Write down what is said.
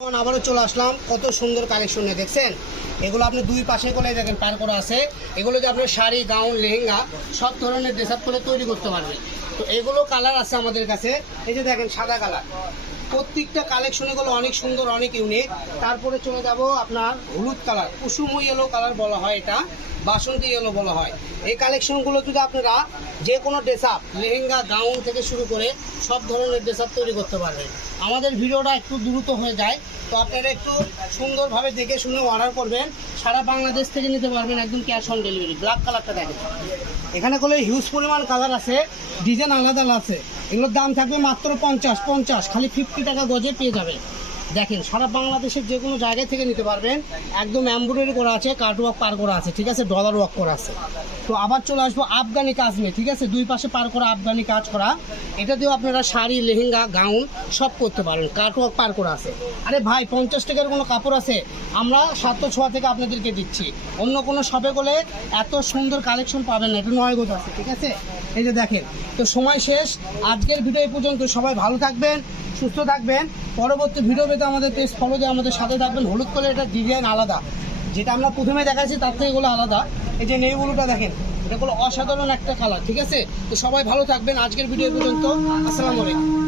আবারও চলে আসলাম কত সুন্দর কালেকশন নিয়ে দেখছেন। এগুলো আপনি দুই পাশে করে দেখেন পার করা আছে। এগুলো যে আপনার শাড়ি, গাউন, লেহেঙ্গা সব ধরনের ড্রেস আপ করে তৈরি করতে পারবেন। তো এগুলো কালার আছে আমাদের কাছে। এই যে দেখেন সাদা কালার, প্রত্যেকটা কালেকশন এগুলো অনেক সুন্দর, অনেক ইউনিক। তারপরে চলে যাব আপনার হলুদ কালার, কুসুম ইয়েলো কালার বলা হয়, এটা বাসন্তী ইয়েলো বলা হয়। এই কালেকশনগুলো যদি আপনারা যে কোনো ড্রেস আপ, লেহেঙ্গা, গাউন থেকে শুরু করে সব ধরনের ড্রেস আপ তৈরি করতে পারবেন। আমাদের ভিডিওটা একটু দ্রুত হয়ে যায়, তো আপনারা একটু সুন্দরভাবে দেখে শুনে অর্ডার করবেন। সারা বাংলাদেশ থেকে নিতে পারবেন, একদম ক্যাশ অন ডেলিভারি। ব্ল্যাক কালারটা দেখেন, এখানে করলে হিউজ পরিমাণ কালার আছে, ডিজাইন আলাদা আছে। এগুলোর দাম থাকবে মাত্র 50 খালি 50 টাকা গজে পেয়ে যাবে। দেখেন সারা বাংলাদেশের যে কোনো জায়গায় থেকে নিতে পারবেন। একদম এমব্রয়ডারি করা আছে, কাট ওয়ার্ক পার করা আছে, ঠিক আছে, ডলার ওয়ার্ক করা আছে। তো আবার চলে আসবো আফগানি কাজ নিয়ে, ঠিক আছে, দুই পাশে পার করা আফগানি কাজ করা। এটা দিয়েও আপনারা শাড়ি, লেহেঙ্গা, গাউন সব করতে পারেন, কাট ওয়ার্ক পার করা আছে। আরে ভাই 50 টাকার কোনো কাপড় আছে, আমরা 706 থেকে আপনাদেরকে দিচ্ছি। অন্য কোনো শপে গেলে এত সুন্দর কালেকশন পাবেন না, এটা 9 গজ আছে, ঠিক আছে। এই যে দেখেন, তো সময় শেষ, আজকের ভিডিও এই পর্যন্ত। সবাই ভালো থাকবেন, সুস্থ থাকবেন। পরবর্তী ভিডিও পেতে আমাদের পেজ ফলো দিয়ে আমাদের সাথে থাকবেন। হলুদ কালার, এটা ডিজাইন আলাদা, যেটা আমরা প্রথমে দেখাচ্ছি তার থেকে এগুলো আলাদা। এই যে নেই ব্লুটা দেখেন, এটা হলো অসাধারণ একটা কালার, ঠিক আছে। তো সবাই ভালো থাকবেন, আজকের ভিডিও পর্যন্ত। আসসালামু আলাইকুম।